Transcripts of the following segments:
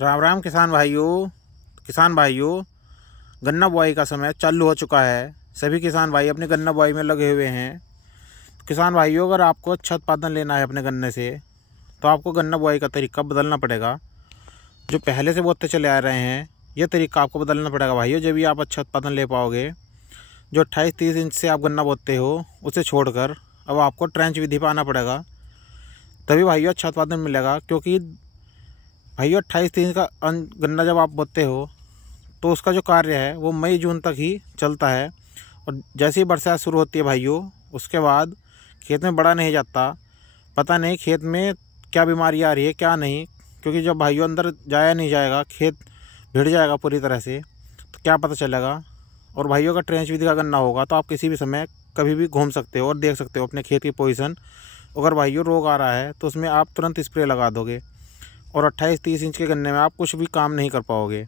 राम राम किसान भाइयों, गन्ना बुआई का समय चालू हो चुका है। सभी किसान भाई अपने गन्ना बुआई में लगे हुए हैं। किसान भाइयों, अगर आपको अच्छा उत्पादन लेना है अपने गन्ने से, तो आपको गन्ना बुआई का तरीका बदलना पड़ेगा। जो पहले से बोते चले आ रहे हैं, यह तरीका आपको बदलना पड़ेगा भाइयों, जब भी आप अच्छा उत्पादन ले पाओगे। जो 28-30 इंच से आप गन्ना बोते हो, उसे छोड़कर अब आपको ट्रेंच विधि पर आना पड़ेगा, तभी भाइयों अच्छा उत्पादन मिलेगा। क्योंकि भाइयों 28-30 इंच का गन्ना जब आप बोते हो, तो उसका जो कार्य है वो मई जून तक ही चलता है। और जैसे ही बरसात शुरू होती है भाइयों, उसके बाद खेत में बड़ा नहीं जाता। पता नहीं खेत में क्या बीमारी आ रही है क्या नहीं, क्योंकि जब भाइयों अंदर जाया नहीं जाएगा, खेत भिड़ जाएगा पूरी तरह से, तो क्या पता चलेगा। और भाइयों का ट्रेंच विधि का गन्ना होगा तो आप किसी भी समय कभी भी घूम सकते हो और देख सकते हो अपने खेत की पोजीशन। अगर भाइयों रोग आ रहा है तो उसमें आप तुरंत स्प्रे लगा दोगे, और 28-30 इंच के गन्ने में आप कुछ भी काम नहीं कर पाओगे।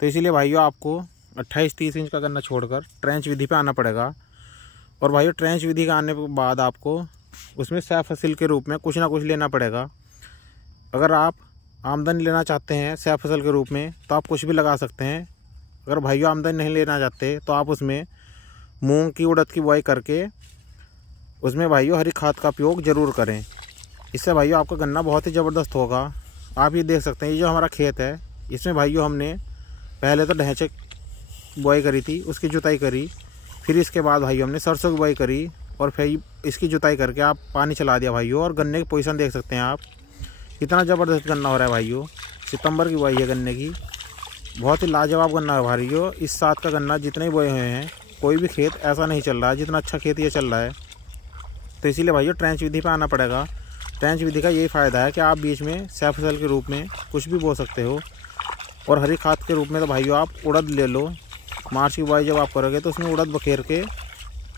तो इसीलिए भाइयों आपको 28-30 इंच का गन्ना छोड़कर ट्रेंच विधि पे आना पड़ेगा। और भाइयों ट्रेंच विधि का आने के बाद आपको उसमें सह फसल के रूप में कुछ ना कुछ लेना पड़ेगा। अगर आप आमदनी लेना चाहते हैं सह फसल के रूप में, तो आप कुछ भी लगा सकते हैं। अगर भाइयों आमदनी नहीं लेना चाहते, तो आप उसमें मूंग की उड़द की बुआई करके उसमें भाइयों हरी खाद का उपयोग ज़रूर करें। इससे भाइयों आपका गन्ना बहुत ही ज़बरदस्त होगा। आप ये देख सकते हैं, ये जो हमारा खेत है, इसमें भाइयों हमने पहले तो ढैंचे बुआई करी थी, उसकी जुताई करी। फिर इसके बाद भाइयों हमने सरसों की बुआई करी, और फिर इसकी जुताई करके आप पानी चला दिया भाइयों। और गन्ने की पोजीशन देख सकते हैं आप, कितना ज़बरदस्त गन्ना हो रहा है भाइयों। सितंबर की बुआई है गन्ने की, बहुत ही लाजवाब गन्ना है भाइयों। इस साथ का गन्ना जितने ही बोए हुए हैं, कोई भी खेत ऐसा नहीं चल रहा है जितना अच्छा खेत ये चल रहा है। तो इसीलिए भाइयों ट्रेंच विधि पर आना पड़ेगा। ट्रेंच विधि का यही फ़ायदा है कि आप बीच में सह फसल के रूप में कुछ भी बो सकते हो। और हरी खाद के रूप में तो भाइयों आप उड़द ले लो। मार्च की बुआई जब आप करोगे तो उसमें उड़द बखेर के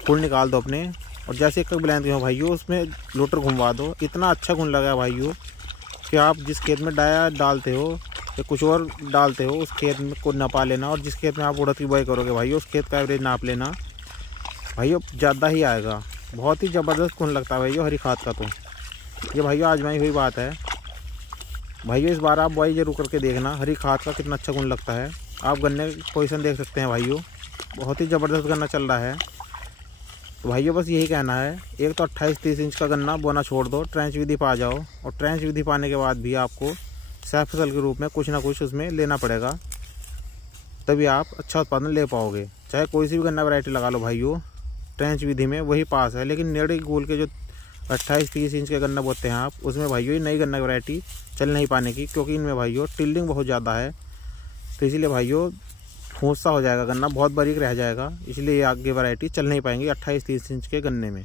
फूल निकाल दो अपने, और जैसे एक बिलैंद हो भाइयों, उसमें लोटर घुमवा दो। इतना अच्छा गुण लगा भाइयों कि आप जिस खेत में डाया डालते हो या कुछ और डालते हो, उस खेत में को नपा लेना। और जिस खेत में आप उड़द की बुआई करोगे भाइयों, उस खेत का एवरेज नाप लेना भाइयों, ज़्यादा ही आएगा। बहुत ही ज़बरदस्त गुण लगता है भाइयों हरी खाद का। तो ये भाइयों आजमाई हुई बात है भाइयों। इस बार आप बुआई जरूर करके देखना, हरी खाद का कितना अच्छा गुण लगता है। आप गन्ने की पोजीशन देख सकते हैं भाइयों, बहुत ही ज़बरदस्त गन्ना चल रहा है। तो भाइयों बस यही कहना है, एक तो 28-30 इंच का गन्ना बोना छोड़ दो, ट्रेंच विधि पर आ जाओ। और ट्रेंच विधि पाने के बाद भी आपको सह फसल के रूप में कुछ ना कुछ उसमें लेना पड़ेगा, तभी आप अच्छा उत्पादन ले पाओगे। चाहे कोई सी भी गन्ना वैरायटी लगा लो भाइयों, ट्रेंच विधि में वही पास है। लेकिन नेड़े गोल के जो 28-30 इंच के गन्ना बोते हैं आप, उसमें भाइयों ये नई गन्ना वैरायटी चल नहीं पाने की, क्योंकि इनमें भाइयों टिल्डिंग बहुत ज़्यादा है। तो इसीलिए भाइयों फूंसा हो जाएगा गन्ना, बहुत बारीक रह जाएगा। इसलिए ये आगे वैरायटी चल नहीं पाएंगी 28-30 इंच के गन्ने में।